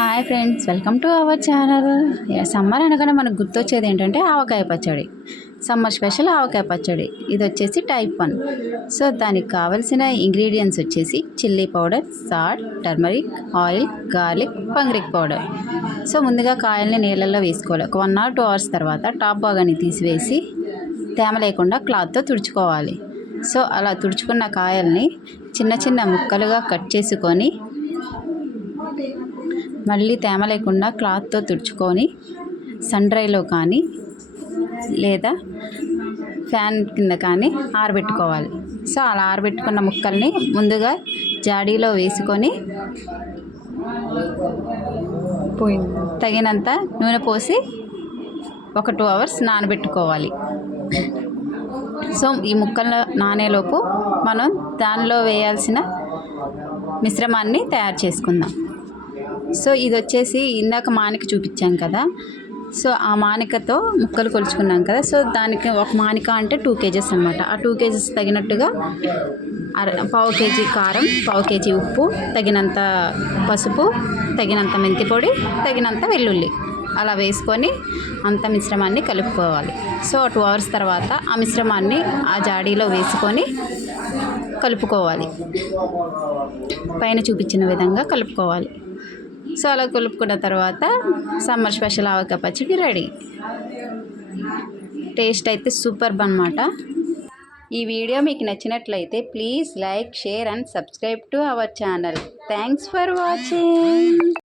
Hi friends, welcome to our channel. Summer అనగానే మనకు గుర్తొచ్చేది ఏంటంటే ఆవకాయ పచ్చడి. సమ్మర్ స్పెషల్ ఆవకాయ పచ్చడి. ఇది వచ్చేసి టైప్ 1. సో దానికి కావాల్సిన ఇంగ్రీడియంట్స్ వచ్చేసి chilli powder, salt, turmeric, oil, garlic, పంగరిక్ పౌడర్. సో ముందుగా కాయల్ని నీళ్ళల్లో వేసుకోవాలి. ఒక 1 or 2 hours తర్వాత టాప్ భాగాన్ని తీసివేసి తేమ లేకుండా క్లాత్తో తుడుచుకోవాలి. సో అలా తుడుచుకున్న కాయల్ని చిన్న చిన్న ముక్కలుగా కట్ చేసుకొని మళ్ళీ తేమ లేకుండా క్లాత్తో తుడుచుకొని సన్ డ్రైలో కానీ లేదా ఫ్యాన్ కింద కానీ ఆరబెట్టుకోవాలి. సో అలా ఆరబెట్టుకున్న ముక్కల్ని ముందుగా జాడీలో వేసుకొని తగినంత నూనె పోసి ఒక 2 hours నానబెట్టుకోవాలి. సో ఈ ముక్కలు నానేలోపు మనం దానిలో వేయాల్సిన మిశ్రమాన్ని తయారు చేసుకుందాం. సో ఇది వచ్చేసి ఇందాక మానిక చూపించాం కదా. సో ఆ మానికతో ముక్కలు కొలుచుకున్నాం కదా. సో దానికి ఒక మానిక అంటే 2 kgs అనమాట. ఆ 2 kgs తగినట్టుగా 1/4 kg కారం, 1/4 kg ఉప్పు, తగినంత పసుపు, తగినంత మెంతి పొడి, తగినంత వెల్లుల్లి అలా వేసుకొని అంత మిశ్రమాన్ని కలుపుకోవాలి. సో 2 hours తర్వాత ఆ మిశ్రమాన్ని ఆ జాడీలో వేసుకొని కలుపుకోవాలి. పైన చూపించిన విధంగా కలుపుకోవాలి. సో అలా కలుపుకున్న తర్వాత సమ్మర్ స్పెషల్ ఆవకాయ పచ్చడి రెడీ. టేస్ట్ అయితే సూపర్బ్ అనమాట. ఈ వీడియో మీకు నచ్చినట్లయితే please like, share and subscribe to our channel. Thanks for watching.